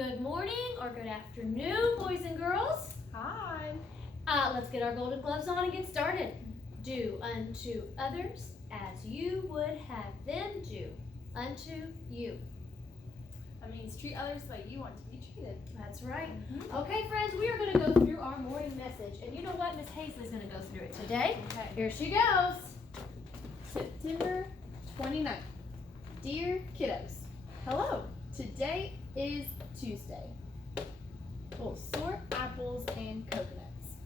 Good morning or good afternoon, boys and girls. Hi. Let's get our golden gloves on and get started. Do unto others as you would have them do unto you. That means treat others the way you want to be treated. That's right. Mm-hmm. Okay, friends, we are going to go through our morning message. And you know what? Miss Hazley's going to go through it today. Okay. Here she goes. September 29th. Dear kiddos, hello. Today is Tuesday. We'll sort apples and coconuts.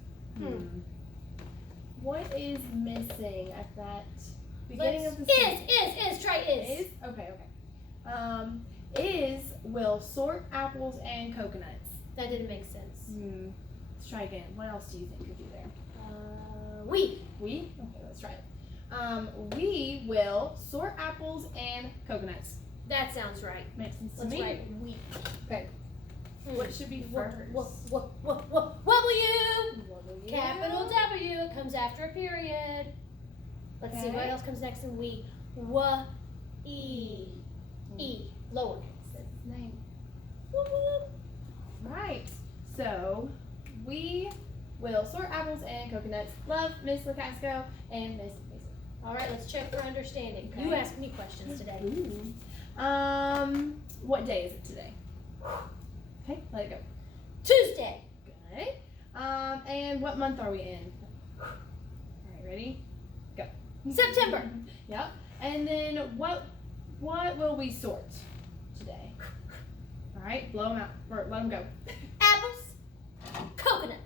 What is missing at that beginning of the sentence? Try is. Is? Okay. Is will sort apples and coconuts. That didn't make sense. Let's try again. What else do you think could be there? We. We? Okay, let's try it. We will sort apples and coconuts. That sounds right. Makes sense to Let's me. write we. Okay. What should be first? What will you? Capital W. It comes after a period. Let's see what else comes next in we. E. Lowercase. That's his name. Right. So we will sort apples and coconuts. Love, Miss Lukacsko and Miss Mason. All right, let's check for understanding. Okay. You ask me questions today. Ooh. What day is it today? Okay, let it go. Tuesday. Okay. And what month are we in? All right, ready? Go. September. Yep. And then what will we sort today? All right, blow them out or let them go. Apples. Coconuts.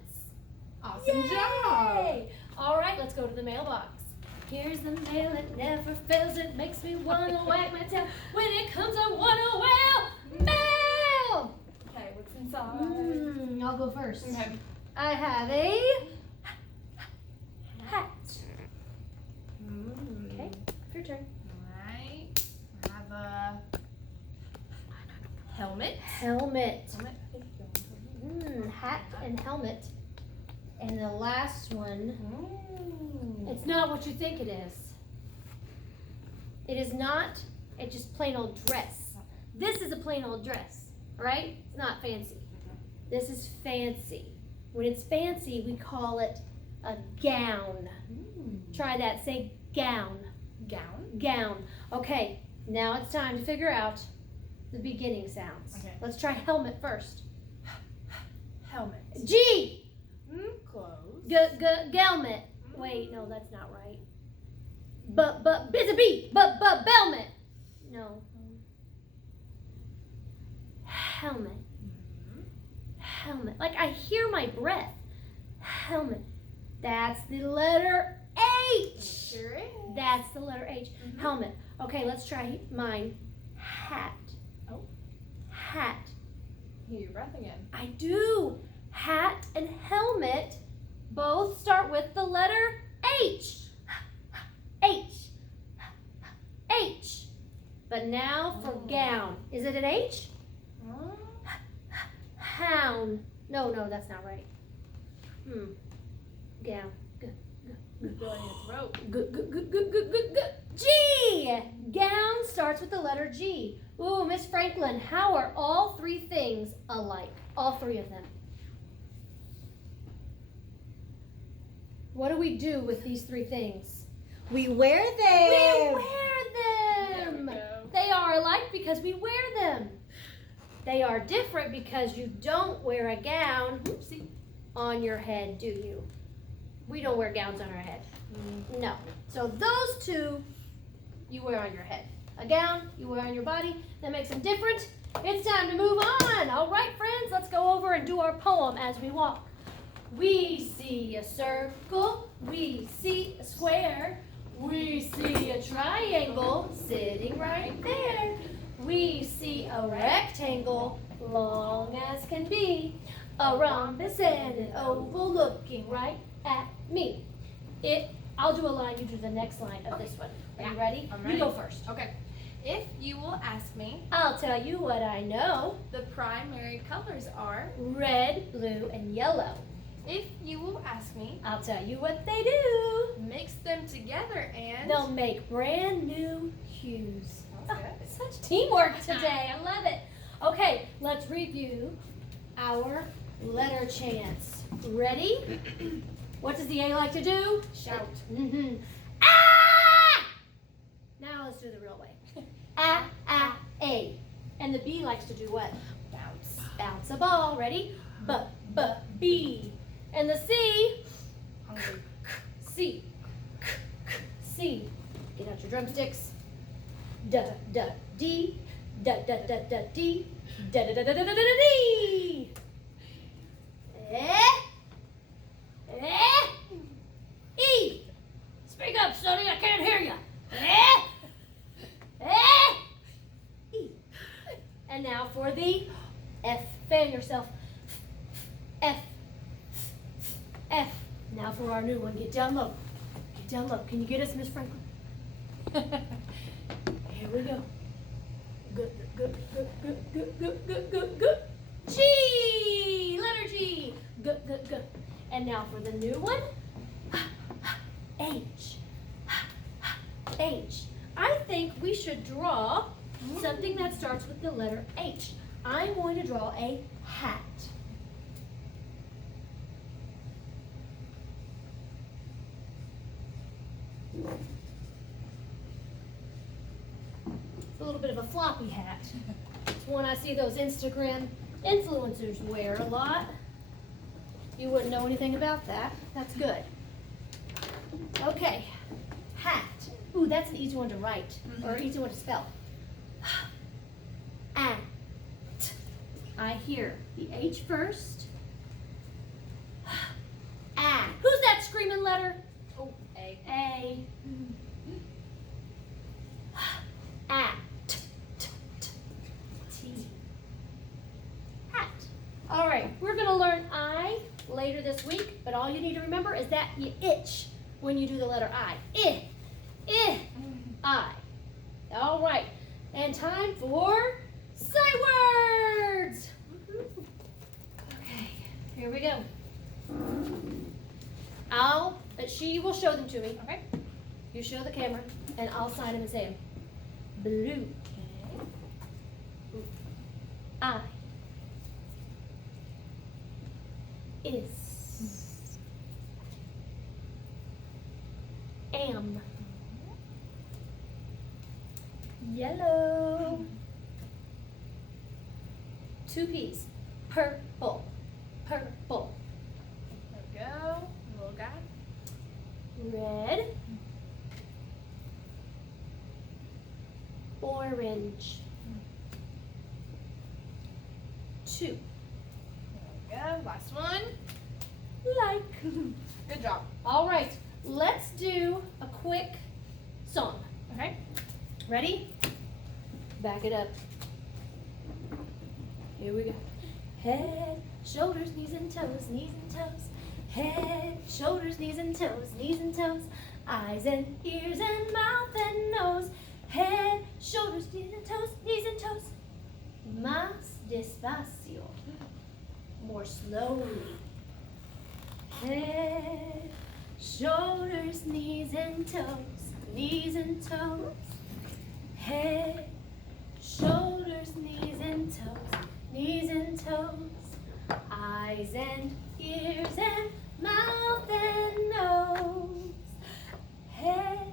Awesome job. Yay! All right, let's go to the mailbox. Here's the mail, it never fails. It makes me wanna wag my tail. When it comes, I wanna wail. Mail. Okay, what's inside? I'll go first. Okay. I have a hat. Okay, your turn. Alright. I have a helmet. Helmet. Hat and helmet. And the last one, it's not what you think it is. It is not. It's just plain old dress. This is a plain old dress, right? It's not fancy. This is fancy. When it's fancy, we call it a gown. Try that. Say gown. Gown. Gown. Okay, now it's time to figure out the beginning sounds. Okay. Let's try helmet first. Helmet. G. Close. Gelmet. Wait, no, that's not right. Biz a B. Belmet. No. Helmet. Helmet. Like I hear my breath. Helmet. That's the letter H. Sure is. That's the letter H. Helmet. Okay, let's try mine. Hat. Oh. Hat. Hear your breath again. I do. Hat and helmet both start with the letter H. H. H. But now for gown. Is it an H? Hound. No, that's not right. Gown. Feeling your throat. Good. G. Gown starts with the letter G. Ooh, Miss Franklin, how are all three things alike? All three of them. What do we do with these three things? We wear them. We wear them. There we go. They are alike because we wear them. They are different because you don't wear a gown on your head, do you? We don't wear gowns on our head. No. So those two you wear on your head. A gown you wear on your body. That makes them different. It's time to move on. All right, friends, let's go over and do our poem as we walk. We see a circle, we see a square, we see a triangle sitting right there. We see a rectangle, long as can be, a rhombus and an oval looking right at me. I'll do a line, you do the next line of this one. Are you ready? I'm ready. You go first. Okay. If you will ask me, I'll tell you what I know. the primary colors are. Red, blue, and yellow. If you will ask me, I'll tell you what they do. mix them together and. They'll make brand new hues. That's good. Such teamwork today. I love it. Okay, let's review our letter chants. Ready? What does the A like to do? Shout. Mm-hmm. Ah! Now let's do the real way. A. And the B likes to do what? Bounce. Bounce a ball. Ready? B. And the C. Hungry. C. C. Get out your drumsticks. D. D. D. D. E. Speak up, Sonny. I can't hear you. E. And now for the F. Fan yourself. F. F. Now for our new one. Get down low. Get down low. Can you get us, Miss Franklin? Here we go. Good. G. Letter G. Good. And now for the new one. H. H. I think we should draw something that starts with the letter H. I'm going to draw a hat. It's a little bit of a floppy hat. It's one I see those Instagram influencers wear a lot. You wouldn't know anything about that. That's good. Okay, hat. Ooh, that's an easy one to write, or an easy one to spell. At. I hear the H first. At. Who's that screaming letter? Oh, A. A. At. T. Hat. All right, we're going to learn I later this week, but all you need to remember is that you itch when you do the letter I. I. All right, and time for sight words. Okay, here we go. She will show them to me. Okay. You show the camera, and I'll sign them and say them. Blue. Okay. I. Is. Am. Yellow. Two P's. Purple. Purple. There we go. Little guy. Red. Orange. Two. There we go. Last one. Like. Good job. All right, let's do a quick song. Okay. Ready? Back it up. Here we go. Head, shoulders, knees and toes, knees and toes. Head, shoulders, knees and toes, knees and toes. Eyes and ears and mouth and nose. Head, shoulders, knees and toes, knees and toes. Más despacio. More slowly. Head, shoulders, knees and toes, knees and toes. Head, shoulders, knees and toes, knees and toes. Eyes and ears and mouth and nose. Head,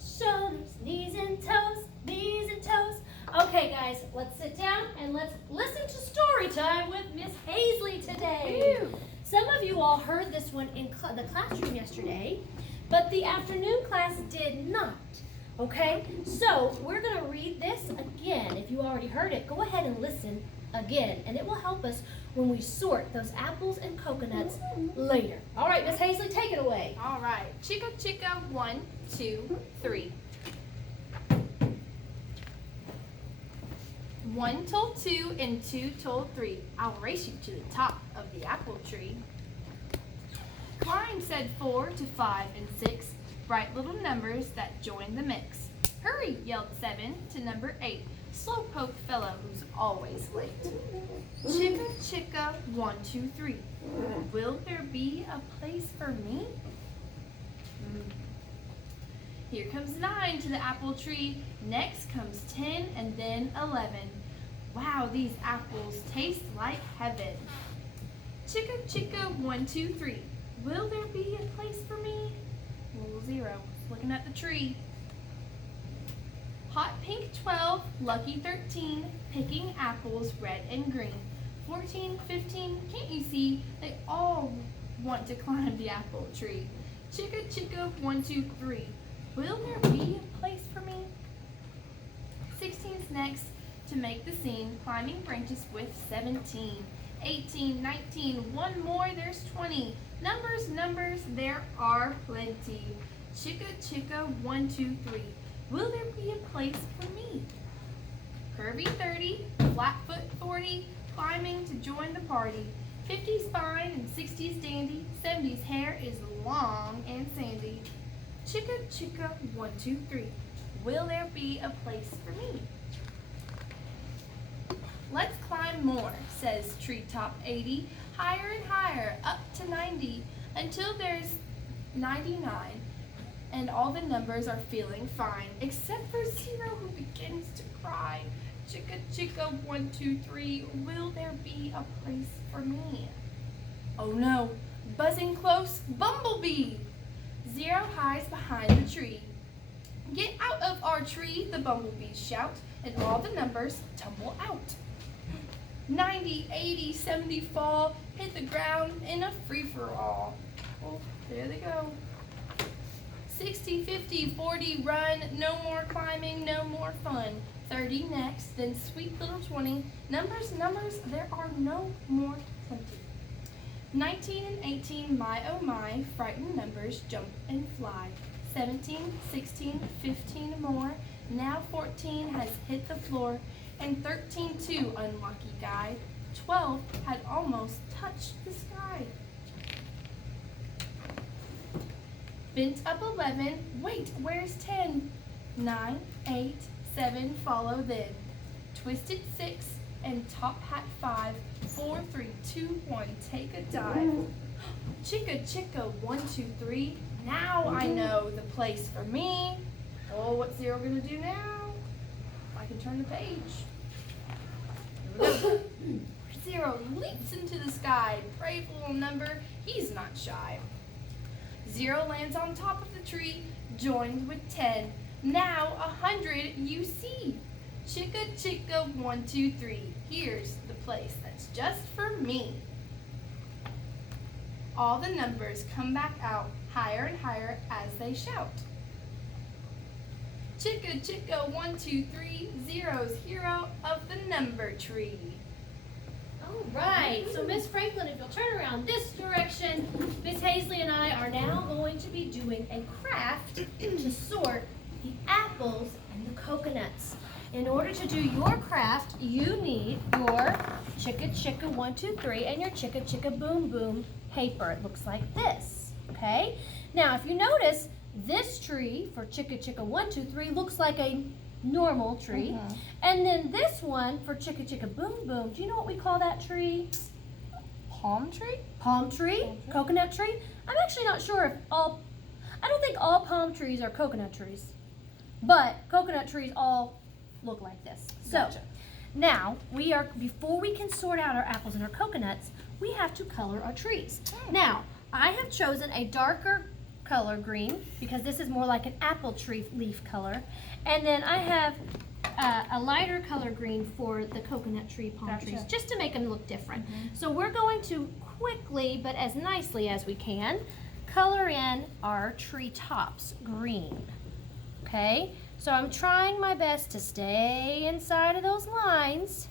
shoulders, knees and toes, knees and toes. Okay guys, let's sit down and let's listen to story time with Miss Hazley today. Ew. Some of you all heard this one in the classroom yesterday, but the afternoon class did not. Okay, so we're going to read this again. If you already heard it, go ahead and listen again, and it will help us when we sort those apples and coconuts later. All right, Miss Hazley, take it away. All right. Chica, chica, 1, 2, 3. 1 told 2 and 2 told 3. I'll race you to the top of the apple tree. Climb, said 4 to 5 and 6. Bright little numbers that join the mix. Hurry, yelled 7 to number 8. Slowpoke fellow who's always late. Chica, chica, 1, 2, 3. Will there be a place for me? Here comes 9 to the apple tree. Next comes 10 and then 11. Wow, these apples taste like heaven. Chicka chicka 1, 2, 3. Will there be a place for me? Little 0, looking at the tree. Hot pink 12, lucky 13, picking apples red and green. 14, 15, can't you see? They all want to climb the apple tree. Chicka chicka 1, 2, 3. Will there be a place for me? 16's next to make the scene, climbing branches with 17. 18, 19, one more, there's 20. Numbers, numbers, there are plenty. Chicka chicka 1, 2, 3. Will there be a place for me? Curvy 30, flat foot 40, climbing to join the party. 50's fine and 60's dandy, 70's hair is long and sandy. Chicka chicka 1, 2, 3. Will there be a place for me? Let's climb more, says treetop 80, higher and higher, up to 90, until there's 99, and all the numbers are feeling fine, except for 0 who begins to cry. Chicka chicka 1, 2, 3, will there be a place for me? Oh no, buzzing close, bumblebee! 0 hides behind the tree. Get out of our tree, the bumblebees shout, and all the numbers tumble out. 90, 80, 70 fall, hit the ground in a free-for-all. Oh, there they go. 60, 50, 40, run, no more climbing, no more fun. 30 next, then sweet little 20. Numbers, numbers, there are no more plenty. 19 and 18, my oh my, frightened numbers jump and fly. 17, 16, 15 more. Now 14 has hit the floor, and 13 too, unlucky guy. 12 had almost touched the sky. Bent up 11, wait, where's 10? 9, 8, 7, follow then. Twisted 6, and top hat 5. 4, 3, 2, 1, take a dive. Chicka chicka 1, 2, 3. Now I know the place for me. Oh, what's 0 gonna do now? I can turn the page. Here we go. 0 leaps into the sky. Brave little number, he's not shy. 0 lands on top of the tree, joined with 10. Now 100 you see. Chicka chicka 1, 2, 3. Here's the place that's just for me. All the numbers come back out, higher and higher as they shout. Chicka chicka 1, 2, 3, 0's hero of the number tree. All right, so Miss Franklin, if you'll turn around this direction, Miss Hazley and I are now going to be doing a craft to sort the apples and the coconuts. In order to do your craft, you need your chicka chicka 1, 2, 3 and your chicka chicka boom boom paper. It looks like this, okay? Now, if you notice, this tree for chicka chicka 1, 2, 3 looks like a normal tree. And then this one for chicka chicka boom boom, do you know what we call that tree? Palm tree? Palm tree, coconut tree. I'm actually not sure if I don't think all palm trees are coconut trees, but coconut trees all look like this. Gotcha. So now before we can sort out our apples and our coconuts, we have to color our trees. Now, I have chosen a darker color green because this is more like an apple tree leaf color. And then I have a lighter color green for the coconut tree, palm trees, just to make them look different. So we're going to quickly, but as nicely as we can, color in our tree tops green. Okay, so I'm trying my best to stay inside of those lines.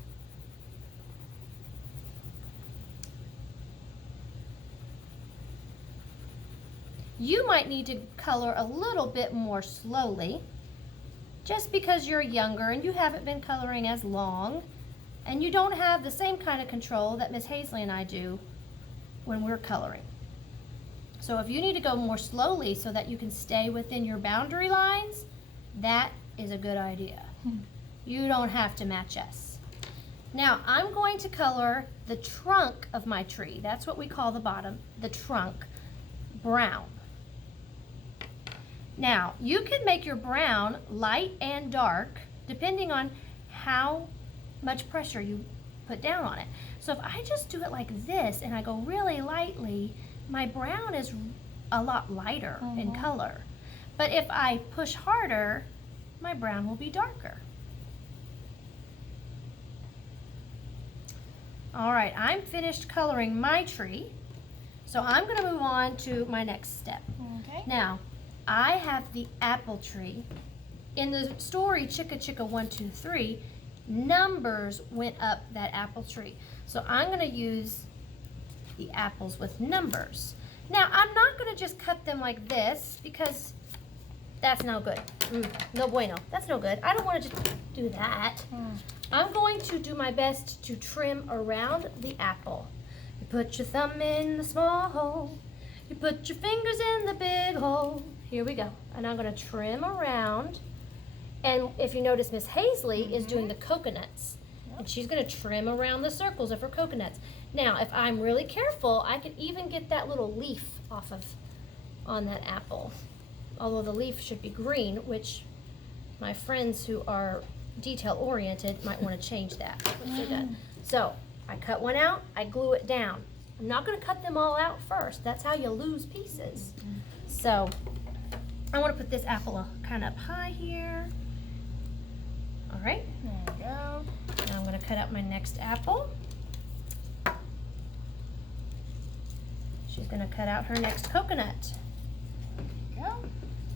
You might need to color a little bit more slowly, just because you're younger and you haven't been coloring as long, and you don't have the same kind of control that Miss Hazley and I do when we're coloring. So if you need to go more slowly so that you can stay within your boundary lines, that is a good idea. You don't have to match us. Now I'm going to color the trunk of my tree. That's what we call the bottom, the trunk, brown. Now, you can make your brown light and dark depending on how much pressure you put down on it. So if I just do it like this and I go really lightly, my brown is a lot lighter in color. But if I push harder, my brown will be darker. All right, I'm finished coloring my tree. So I'm gonna move on to my next step. Okay. Now, I have the apple tree. In the story Chicka Chicka 1, 2, 3, numbers went up that apple tree. So I'm gonna use the apples with numbers. Now, I'm not gonna just cut them like this because that's no good. No bueno, that's no good. I don't wanna just do that. I'm going to do my best to trim around the apple. You put your thumb in the small hole. You put your fingers in the big hole. Here we go. And I'm gonna trim around. And if you notice, Miss Hazley is doing the coconuts. And she's gonna trim around the circles of her coconuts. Now, if I'm really careful, I can even get that little leaf off of on that apple. Although the leaf should be green, which my friends who are detail oriented might want to change that once they're done. So I cut one out, I glue it down. I'm not going to cut them all out first. That's how you lose pieces. So I want to put this apple kind of up high here. All right, there we go. Now I'm going to cut out my next apple. She's going to cut out her next coconut. There you go.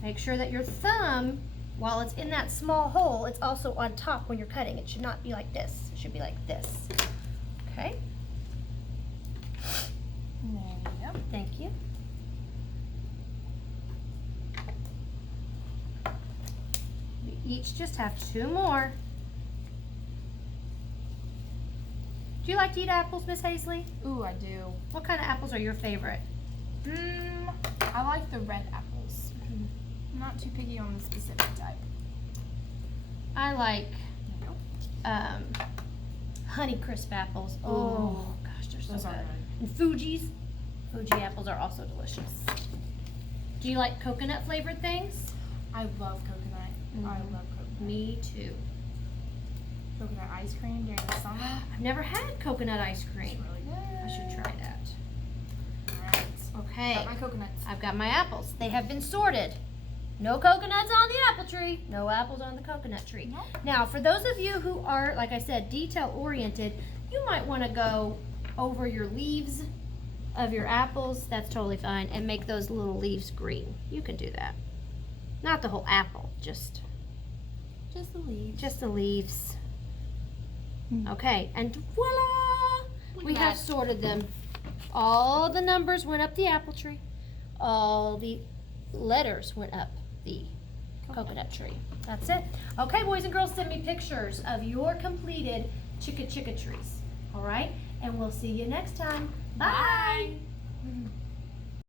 Make sure that your thumb, while it's in that small hole, it's also on top when you're cutting. It should not be like this. It should be like this. Okay. There you go. Thank you. We each just have 2 more. Do you like to eat apples, Miss Hazley? Ooh, I do. What kind of apples are your favorite? I like the red apples. I'm not too picky on the specific type. I like Honeycrisp apples. Oh gosh, they're so Those are good. good. And Fuji apples are also delicious. Do you like coconut flavored things? I love coconut. I love coconut. Me too. Coconut ice cream during the summer. I've never had coconut ice It's cream. really good. I should try that. Alright. Okay, Got my coconuts. I've got my apples. They have been sorted. No coconuts on the apple tree. No apples on the coconut tree. Nope. Now, for those of you who are, like I said, detail oriented, you might want to go over your leaves of your apples. That's totally fine. And make those little leaves green. You can do that. Not the whole apple, just the leaves. the leaves. Okay, and voila! We have sorted them. All the numbers went up the apple tree. All the letters went up the coconut tree. That's it. Okay, boys and girls, send me pictures of your completed Chicka Chicka trees. All right? And we'll see you next time. Bye. Bye.